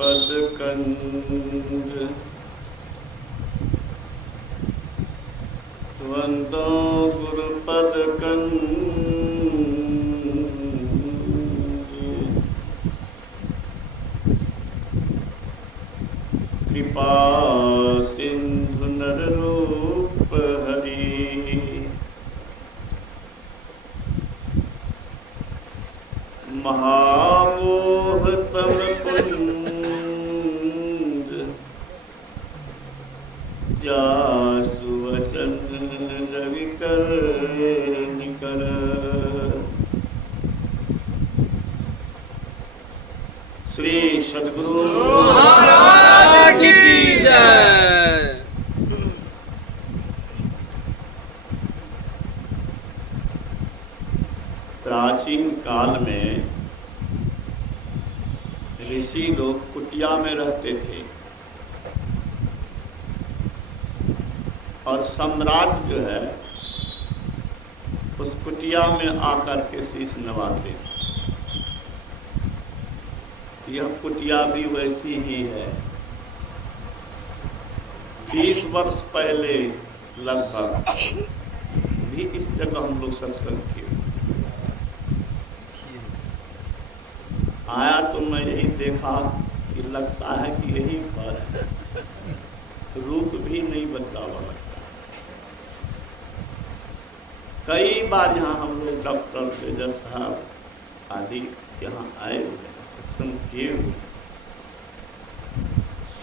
पद कंज वंदो गुरुपद कंज कृपा सिंधु नर रूप हरि महामोह तम पुंज जासु वचन रवि कर निकर श्री सद्गुरु महाराज की जय। प्राचीन काल में ऋषि लोग कुटिया में रहते थे और सम्राट जो है उस कुटिया में आकर के शीश नवाते थे। यह कुटिया भी वैसी ही है। 20 वर्ष पहले लगभग भी इस जगह हम लोग सत्संग किए। आया तो मैं यही देखा कि लगता है कि यही पर रूप भी नहीं बदला हुआ लगता है। कई बार यहाँ हम लोग डॉक्टर मेजर साहब आदि यहाँ आए हुए सत्संग किए हुए।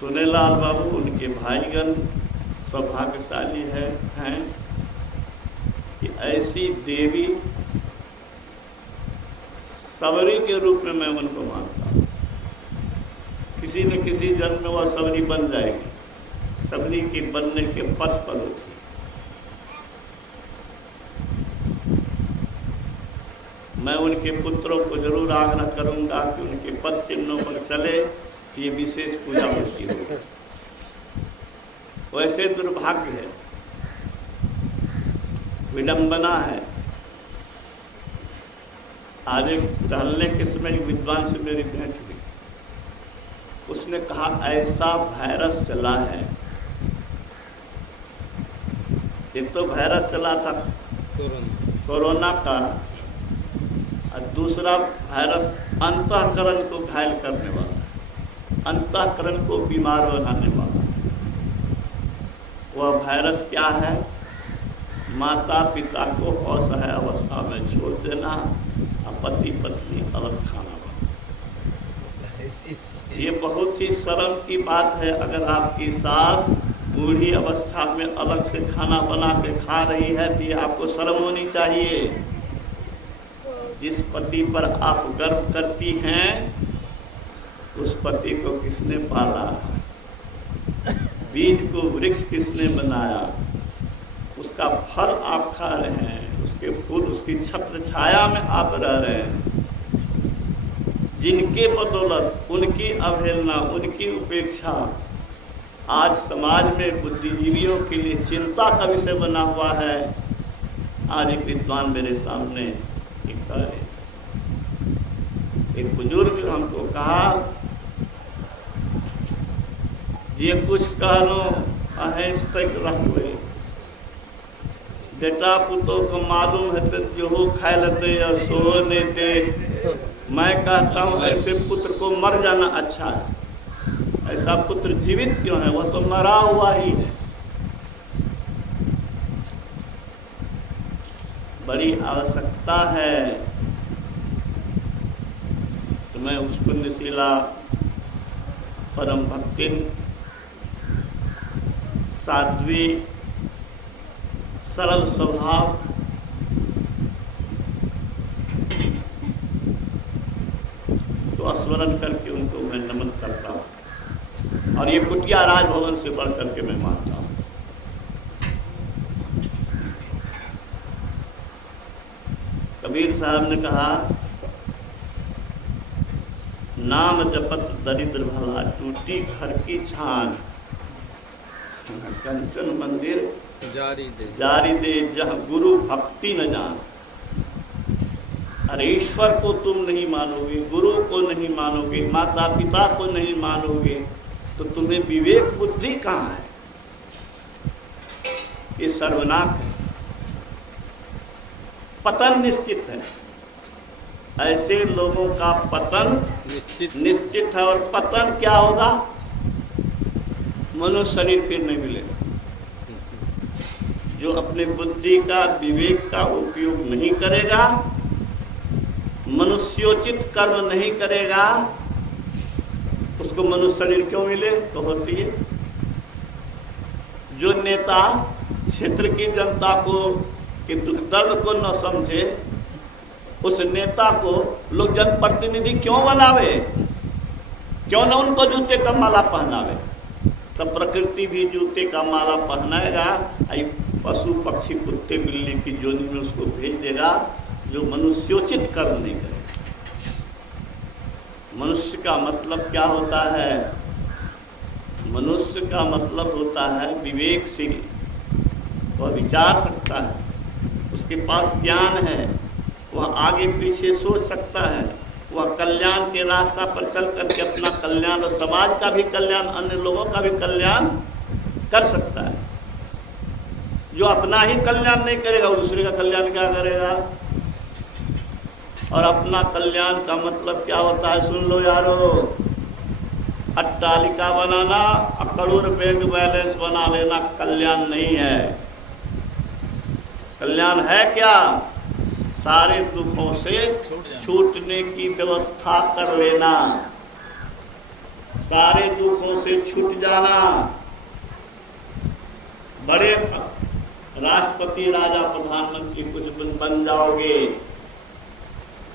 सुनेलाल बाबू उनके भाईगण सौभाग्यशाली हैं कि ऐसी देवी सबरी के रूप में मैं उनको मानता हूँ। किसी न किसी जन्म में वह सबरी बन जाएगी, सबरी के बनने के पथ पर होती। मैं उनके पुत्रों को जरूर आग्रह करूंगा कि उनके पद चिन्हों पर चले, ये विशेष पूजा होती हो। वैसे दुर्भाग्य है, विडंबना है। आज एक टहलने के समय एक विद्वान से मेरी भेंट हुई। उसने कहा ऐसा वायरस चला है, एक तो वायरस चला था कोरोना का, और दूसरा वायरस अंतःकरण को घायल करने वाला, अंतःकरण को बीमार बनाने वाला। वह वायरस क्या है? माता पिता को असहाय अवस्था में छोड़ देना, पति पत्नी अलग खाना बना। ये बहुत ही शर्म की बात है। अगर आपकी सास बूढ़ी अवस्था में अलग से खाना बना के खा रही है तो ये आपको शर्म होनी चाहिए। जिस पति पर आप गर्व करती हैं उस पति को किसने पाला? बीज को वृक्ष किसने बनाया? उसका फल आप खा रहे हैं, उसके फूल, उसकी छत्र छाया में आप रह रहे हैं। जिनके बदौलत, उनकी अवहेलना, उनकी उपेक्षा आज समाज में बुद्धिजीवियों के लिए चिंता का विषय बना हुआ है। आज एक विद्वान मेरे सामने एक बुजुर्ग हमको कहा, ये कुछ कह लो अहेस तक रह हुए, बेटा पुतों को मालूम है तो जो खाए लेते और सो लेते। मैं कहता हूँ ऐसे पुत्र को मर जाना अच्छा है। ऐसा पुत्र जीवित क्यों है? वह तो मरा हुआ ही है। बड़ी आवश्यकता है तो मैं उस पुण्यशीला परम भक्तिन साध्वी सरल स्वभाव तो स्मरण करके उनको मैं नमन करता हूँ। और ये कुटिया राजभवन से बढ़ करके मैं मानता हूँ। कबीर साहब ने कहा, नाम जपत दरिद्र भला, टूटी घर की छान, कंचन मंदिर जारी दे जहाँ गुरु भक्ति न जान। अरे ईश्वर को तुम नहीं मानोगे, गुरु को नहीं मानोगे, माता पिता को नहीं मानोगे, तो तुम्हें विवेक बुद्धि कहाँ है? ये सर्वनाश है, पतन निश्चित है। ऐसे लोगों का पतन निश्चित है। और पतन क्या होगा? मनुष्य शरीर फिर नहीं मिलेगा। जो अपने बुद्धि का, विवेक का उपयोग नहीं करेगा, मनुष्योचित कर्म नहीं करेगा, उसको मनुष्य शरीर क्यों मिले? तो होती है जो नेता क्षेत्र की जनता को के दुख दर्द को न समझे, उस नेता को लोग जनप्रतिनिधि क्यों बनावे? क्यों न उनको जूते का माला पहनावे? तब प्रकृति भी जूते का माला पहनाएगा, पशु पक्षी कुत्ते बिल्ली की जोनी में उसको भेज देगा, जो मनुष्योचित कर्म नहीं करेगा। मनुष्य का मतलब क्या होता है? मनुष्य का मतलब होता है विवेकशील। वह विचार सकता है, उसके पास ज्ञान है, वह आगे पीछे सोच सकता है, वह कल्याण के रास्ता पर चल करके अपना कल्याण और समाज का भी कल्याण, अन्य लोगों का भी कल्याण कर सकता है। जो अपना ही कल्याण नहीं करेगा, वो दूसरे का कल्याण क्या करेगा? और अपना कल्याण का मतलब क्या होता है? सुन लो यारो, अट्टालिका बनाना, करोड़ बैंक बैलेंस बना लेना कल्याण नहीं है। कल्याण है क्या? सारे दुखों से छूटने की व्यवस्था कर लेना, सारे दुखों से छूट जाना। बड़े राष्ट्रपति, राजा, प्रधानमंत्री कुछ बन जाओगे,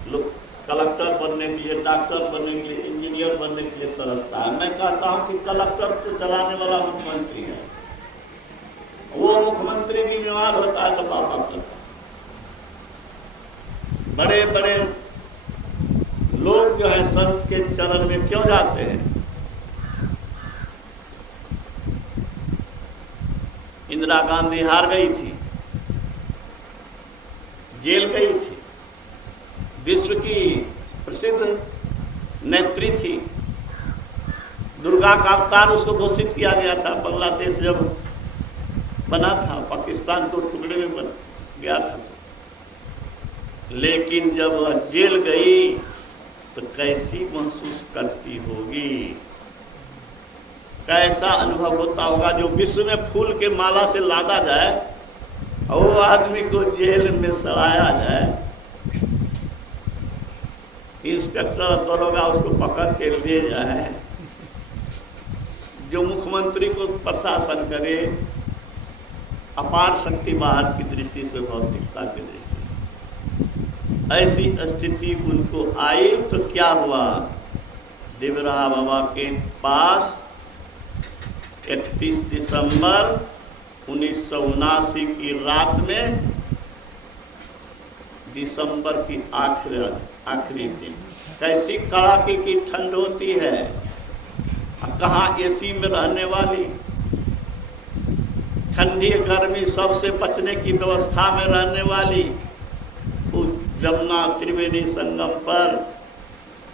लोग कलेक्टर बनने के लिए, डॉक्टर बनने के लिए, इंजीनियर बनने के लिए तरसता है। मैं कहता हूं कि कलेक्टर को चलाने वाला मुख्यमंत्री है, वो मुख्यमंत्री भी बीमार होता है तो पापा करता है। बड़े बड़े लोग जो है संत के चरण में क्यों जाते हैं? इंदिरा गांधी हार गई थी, जेल गई थी, विश्व की प्रसिद्ध नेत्री थी, दुर्गा का अवतार उसको घोषित किया गया था। बांग्लादेश जब बना था, पाकिस्तान तो टुकड़े में बन गया था, लेकिन जब वह जेल गई तो कैसी महसूस करती होगी, कैसा अनुभव होता होगा? जो विश्व में फूल के माला से लादा जाए और वो आदमी को जेल में सड़ाया जाए, इंस्पेक्टर दरोगा उसको पकड़ के ले जाए, जो मुख्यमंत्री को प्रशासन करे, अपार शक्ति बाहर की दृष्टि से, भौतिकता की दृष्टि से, ऐसी स्थिति उनको आई तो क्या हुआ? देवराहा बाबा के पास 31 दिसंबर 1979 की रात में, दिसंबर की आखिरी दिन, कैसी कड़ाके की ठंड होती है। कहाँ एसी में रहने वाली, ठंडी गर्मी सबसे बचने की व्यवस्था में रहने वाली, उस जमुना त्रिवेणी संगम पर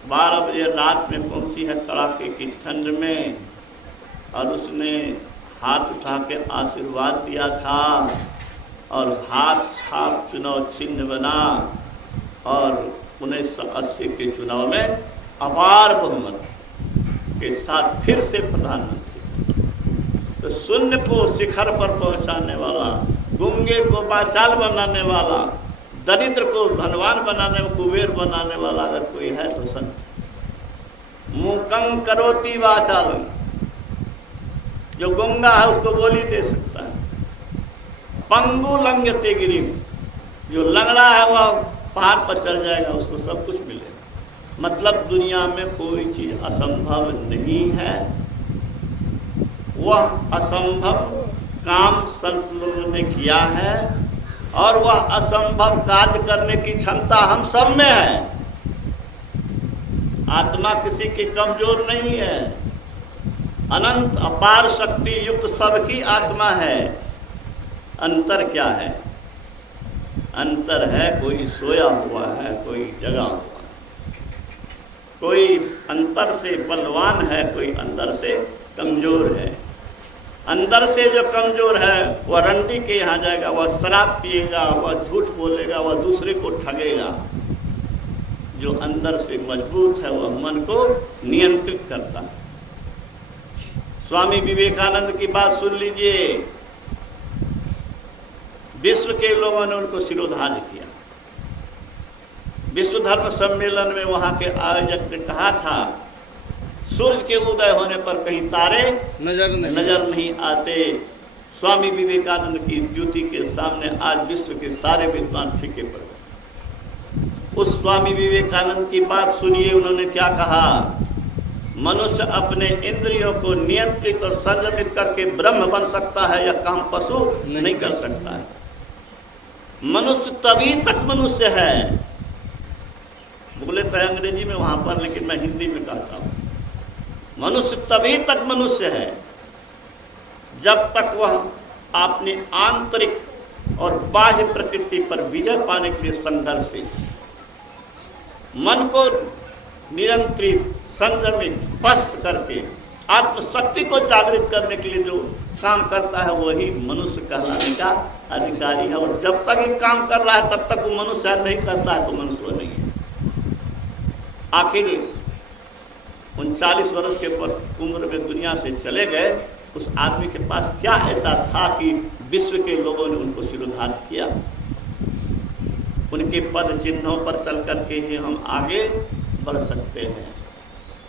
12 बजे रात में पहुंची है कड़ाके की ठंड में, और उसने हाथ उठा के आशीर्वाद दिया था, और हाथ छाप चुनाव चिन्ह बना, और 1980 के चुनाव में अपार बहुमत के साथ फिर से प्रधानमंत्री। तो शून्य को शिखर पर पहुंचाने वाला, गूंगे को बाचाल बनाने वाला, दरिद्र को धनवान बनाने, कुबेर बनाने वाला अगर कोई है तो संत। मूकं करोति वाचालं, जो गूंगा है उसको बोली दे सकता है। पंगु लंघयते गिरिम, जो लंगड़ा है वह पहाड़ पर चढ़ जाएगा, उसको सब कुछ मिलेगा। मतलब दुनिया में कोई चीज असंभव नहीं है। वह असंभव काम संत लोगों ने किया है, और वह असंभव कार्य करने की क्षमता हम सब में है। आत्मा किसी की कमजोर नहीं है, अनंत अपार शक्ति युक्त सबकी आत्मा है। अंतर क्या है? अंतर है, कोई सोया हुआ है, कोई जगा हुआ है। कोई अंतर से बलवान है, कोई अंदर से कमजोर है। अंदर से जो कमजोर है वह रंडी के यहाँ जाएगा, वह शराब पिएगा, वह झूठ बोलेगा, वह दूसरे को ठगेगा। जो अंदर से मजबूत है वह मन को नियंत्रित करता है। स्वामी विवेकानंद की बात सुन लीजिए। विश्व के लोगों ने उनको शिरोधार्य किया। विश्व धर्म सम्मेलन में वहां के आयोजक ने कहा था, सूर्य के उदय होने पर कहीं तारे नजर नहीं आते। स्वामी विवेकानंद की द्युति के सामने आज विश्व के सारे विद्वान फीके पड़ गए। उस स्वामी विवेकानंद की बात सुनिए, उन्होंने क्या कहा। मनुष्य अपने इंद्रियों को नियंत्रित और संयमित करके ब्रह्म बन सकता है, या काम पशु नहीं कर सकता है। मनुष्य तभी तक मनुष्य है, बोले तो अंग्रेजी में वहां पर, लेकिन मैं हिंदी में कहता हूं। मनुष्य तभी तक मनुष्य है जब तक वह अपनी आंतरिक और बाह्य प्रकृति पर विजय पाने के लिए संघर्षशील, मन को नियंत्रित, संयमित, स्पष्ट करके आत्मशक्ति को जागृत करने के लिए जो काम करता है वही मनुष्य कहलाने का अधिकारी है। और जब तक ये काम कर रहा है तब तक वो मनुष्य नहीं करता है तो मनुष्य नहीं है। आखिर 39 वर्ष के उम्र में दुनिया से चले गए, उस आदमी के पास क्या ऐसा था कि विश्व के लोगों ने उनको शिरोधार्य किया। उनके पद चिन्हों पर चल करके ही हम आगे बढ़ सकते हैं।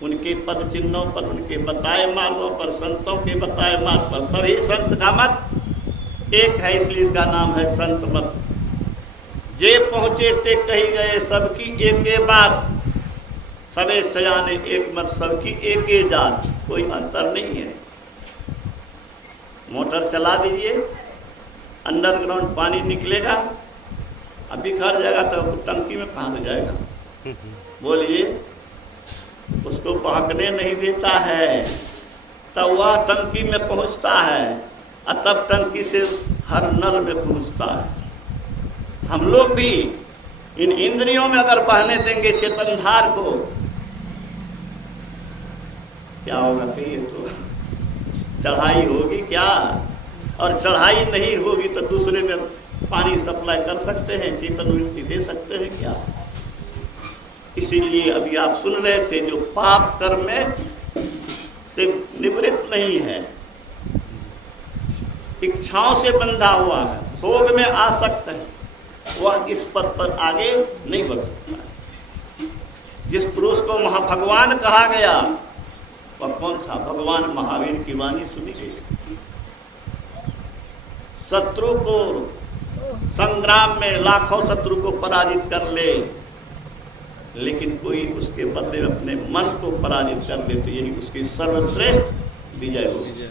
उनके पद चिन्हों पर, उनके बताए मार्गों पर, संतों के बताए मार्ग पर। सभी संत का मत एक है, इसलिए इसका नाम है संत मत। जे पहुँचे ते कही गए, सबकी एक बात, सबे सयाने एक मत, सबकी एक जात, कोई अंतर नहीं है। मोटर चला दीजिए, अंडरग्राउंड पानी निकलेगा, अभी घर जाएगा तो टंकी में कहाँ जाएगा? बोलिए, उसको बहकने नहीं देता है, तब वह टंकी में पहुंचता है और तब टंकी से हर नल में पहुंचता है। हम लोग भी इन इंद्रियों में अगर बहने देंगे चेतनधार को, क्या होगा? फिर ये तो चढ़ाई होगी क्या? और चढ़ाई नहीं होगी तो दूसरे में पानी सप्लाई कर सकते हैं, चेतन वृत्ति दे सकते हैं क्या? इसीलिए अभी आप सुन रहे थे, जो पाप कर्म में से निवृत्त नहीं है, इच्छाओं से बंधा हुआ है, भोग में आसक्त है, वह इस पद पर आगे नहीं बढ़ सकता है। जिस पुरुष को महाभगवान कहा गया वह कौन था? भगवान महावीर की वाणी सुनी गई। शत्रु को संग्राम में लाखों शत्रु को पराजित कर ले, लेकिन कोई उसके बदले अपने मन को पराजित कर ले तो यही उसकी सर्वश्रेष्ठ विजय होगी।